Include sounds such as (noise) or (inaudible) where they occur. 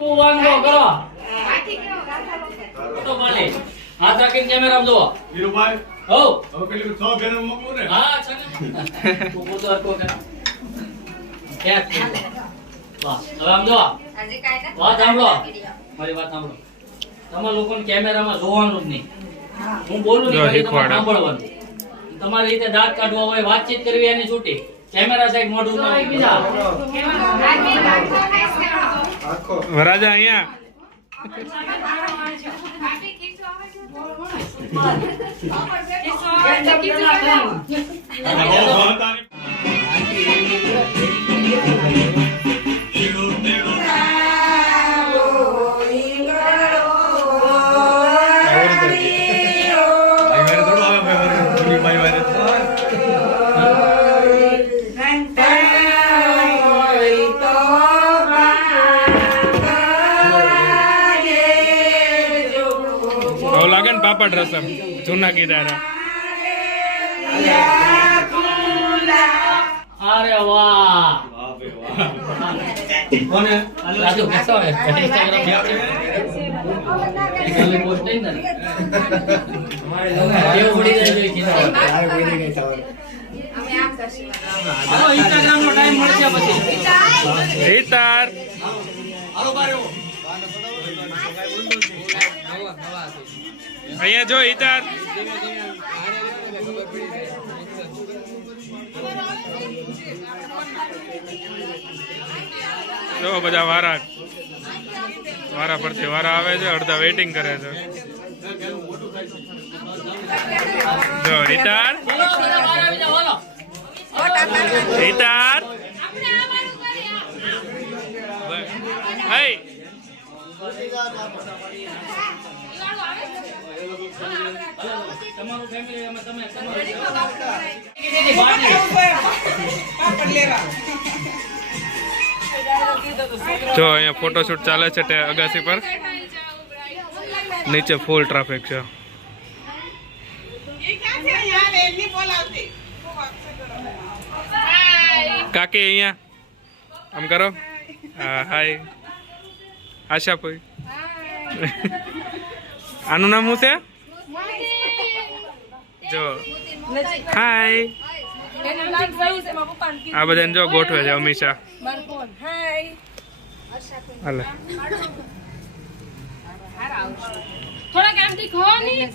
વાંધો કરો. ફોટો પાડી. હાથ રાખીને કેમેરામાં જુઓ. વીરુભાઈ હો. હવે પેલી છ બેનર મૂકવું ને? હા છે ને. ઊભો તો હરખો કર. ક્યાંક છે. હવે આમ જુઓ. વાત સાંભળો. મારી વાત સાંભળો. તમારા લોકોને કેમેરામાં જોવાનું જ નહીં. હું બોલું નહીં તમારે સાંભળવાનું. તમારી રીતે દાંત કાઢવા હોય વાતચીત કરવી એની છૂટી. કેમેરા સાઈડ મોઢું બીજા. વરાજા અહીંયા? Thank બહુ ને પાપડ રસમ જૂના કીધારા અરે વાહ. વાહ કોને? રાજુ બેસાવે ઇન્સ્ટાગ્રામ પોસ્ટ નહીં ને. દેવ ઉડી જાય ઇન્સ્ટાગ્રામ નો ટાઈમ મળશે પછી. અહીંયા જો હિતાર જો બધા વારા. વારા પરથી વારા આવે છે અડધા વેઇટિંગ કરે છે. જો હિતાર હિતાર જો અહીંયા ફોટોશૂટ ચાલે છે તે અગાસી પર. નીચે ફૂલ ટ્રાફિક છે. કાકી અહીંયા, આમ કરો. હા હાય આશા ભાઈ. (laughs) આનું નામ શું છે? જો. હાય આ બધાને જો ગોઠવે છે અમીષા. હાલે. થોડાક આમથી ખો નહીં.